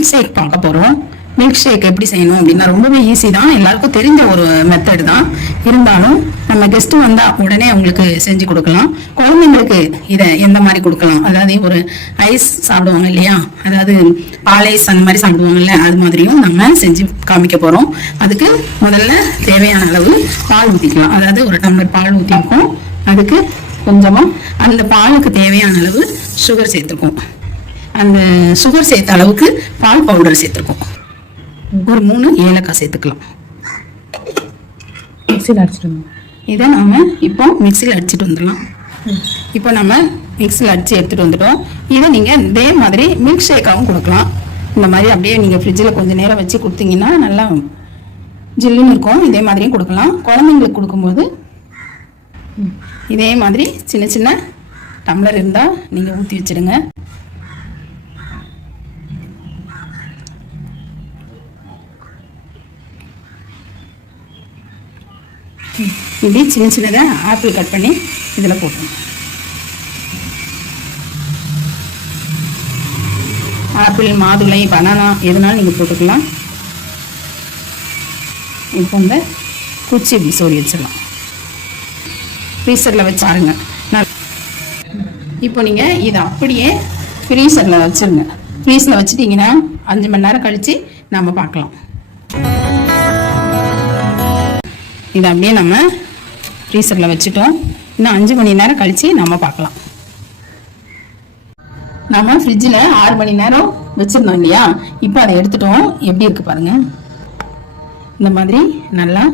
Milk shake பார்க்க போகிறோம். Milk shake எப்படி செய்யணும் அப்படின்னா ரொம்பவே ஈஸி தான், எல்லாருக்கும் தெரிஞ்ச ஒரு மெத்தட் தான். இருந்தாலும் நம்ம கெஸ்ட்டு வந்தால் உடனே அவங்களுக்கு செஞ்சு கொடுக்கலாம். குழந்தைங்களுக்கு இதை எந்த மாதிரி கொடுக்கலாம், அதாவது ஒரு ஐஸ் சாப்பிடுவாங்க இல்லையா, அதாவது பால் ஐஸ் அந்த மாதிரி சாப்பிடுவாங்கல்ல, அது மாதிரியும் நம்ம செஞ்சு காமிக்க போகிறோம். அதுக்கு முதல்ல தேவையான அளவு பால் ஊற்றிக்கலாம். அதாவது ஒரு டம்ளர் பால் ஊற்றிருக்கோம். அதுக்கு கொஞ்சமாக அந்த பாலுக்கு தேவையான அளவு சுகர் சேர்த்துருக்கோம். அந்த சுகர் சேர்த்த அளவுக்கு பால் பவுடர் சேர்த்துருக்கோம். ஒரு 3 ஏலக்காய் சேர்த்துக்கலாம். மிக்சியில் அடிச்சிடுங்க. இதை நாம் இப்போ மிக்சியில் அடிச்சுட்டு வந்துடலாம். இப்போ நம்ம மிக்சியில் அடித்து எடுத்துகிட்டு வந்துட்டோம். இதை நீங்கள் இதே மாதிரி மில்க் ஷேக்காகவும் கொடுக்கலாம். இந்த மாதிரி அப்படியே நீங்கள் ஃப்ரிட்ஜில் கொஞ்சம் நேரம் வச்சு கொடுத்தீங்கன்னா நல்லா ஜில்லுன்னு இருக்கும். இதே மாதிரியும் கொடுக்கலாம். குழந்தைங்களுக்கு கொடுக்கும்போது இதே மாதிரி சின்ன சின்ன டம்ளர் இருந்தால் நீங்கள் ஊற்றி வச்சுடுங்க. இப்படி சின்ன சின்னதாக ஆப்பிள் கட் பண்ணி இதில் போட்டோம். ஆப்பிள், மாதுளை, பனானா எதுனாலும் நீங்கள் போட்டுக்கலாம். இப்போ இந்த குச்சி இப்படி சோடி வச்சிடலாம். ஃப்ரீசரில் வச்சாருங்க. இப்போ நீங்கள் இதை அப்படியே ஃப்ரீசரில் வச்சுருங்க. ஃப்ரீஸில் வச்சுட்டிங்கன்னா 5 மணி நேரம் கழித்து நம்ம பார்க்கலாம். இதை அப்படியே நம்ம ஃப்ரீசரில் வச்சுட்டோம். இன்னும் 5 மணி நேரம் கழித்து நம்ம பார்க்கலாம். நம்ம ஃப்ரிட்ஜில் 6 மணி நேரம் வச்சுருந்தோம் இல்லையா, இப்போ அதை எடுத்துட்டோம். எப்படி இருக்குது பாருங்கள். இந்த மாதிரி நல்லா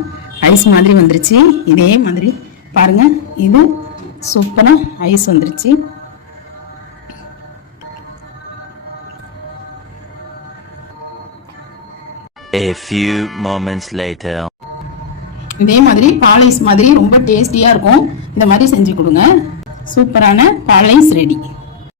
ஐஸ் மாதிரி வந்துருச்சு. இதே மாதிரி பாருங்கள், இது சூப்பராக ஐஸ் வந்துருச்சு. A few moments later. இதே மாதிரி பால் ஐஸ் மாதிரி ரொம்ப டேஸ்டியாக இருக்கும். இந்த மாதிரி செஞ்சு கொடுங்க. சூப்பரான பால் ஐஸ் ரெடி.